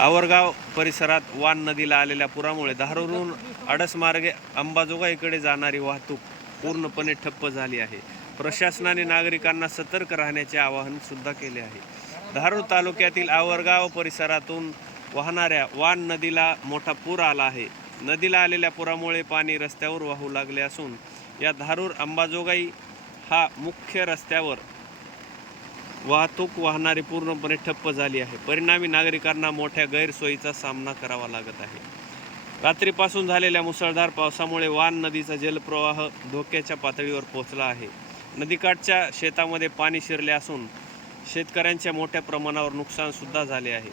आवरगाव परिसरात वान नदीला आलेल्या पुरामुळे धारूरहून अडसमार्गे अंबाजोगाईकडे जाणारी वाहतूक पूर्णपणे ठप्प झाली आहे. प्रशासनाने नागरिकांना सतर्क राहण्याचे आवाहन सुद्धा केले आहे. धारूर तालुक्यातील आवरगाव परिसरातून वाहणाऱ्या वान नदीला मोठा पूर आला आहे. नदीला आलेल्या पुरामुळे पाणी रस्त्यावर वाहू लागले असून या धारूर अंबाजोगाई हा मुख्य रस्त्यावर वाहतूक वाहणारी पूर्णपणे ठप्प झाली आहे. परिणामी नागरिकांना मोठ्या गैरसोयीचा सामना करावा लागत आहे. रात्रीपासून झालेल्या मुसळधार पावसामुळे वान नदीचा जलप्रवाह धोक्याच्या पातळीवर पोहोचला आहे. नदीकाठच्या शेतामध्ये पाणी शिरले असून शेतकऱ्यांच्या मोठ्या प्रमाणावर नुकसानसुद्धा झाले आहे.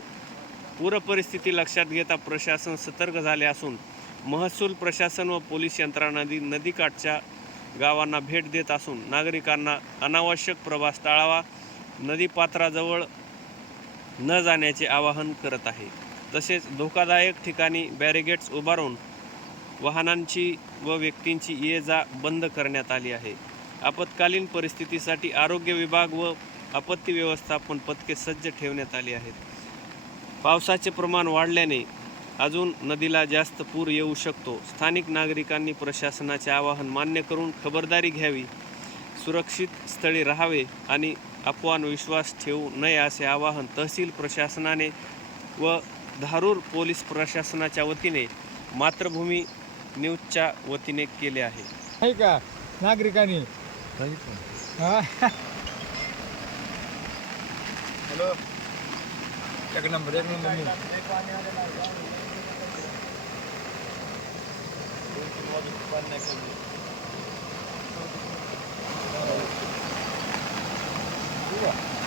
पूर परिस्थिती लक्षात घेता प्रशासन सतर्क झाले असून महसूल प्रशासन व पोलीस यंत्रणा नदी नदीकाठच्या गावांना भेट देत असून नागरिकांना अनावश्यक प्रवास टाळावा नदीपात्राजवळ न जाण्याचे आवाहन करत आहे. तसेच धोकादायक ठिकाणी बॅरिगेट्स उभारून वाहनांची व व्यक्तींची ये जा बंद करण्यात आली आहे. आपत्कालीन परिस्थितीसाठी आरोग्य विभाग व आपत्ती व्यवस्थापन पथके सज्ज ठेवण्यात आली आहेत. पावसाचे प्रमाण वाढल्याने अजून नदीला जास्त पूर येऊ शकतो. स्थानिक नागरिकांनी प्रशासनाचे आवाहन मान्य करून खबरदारी घ्यावी सुरक्षित स्थळी राहावे आणि अफवांवर विश्वास ठेवू नये असे आवाहन तहसील प्रशासनाने व धारूर पोलीस प्रशासनाच्या वतीने मातृभूमी न्यूजच्या वतीने केले आहे. आहे का? नागरिकांनी? हॅलो? एक नंबर एक नंबर. मी 了。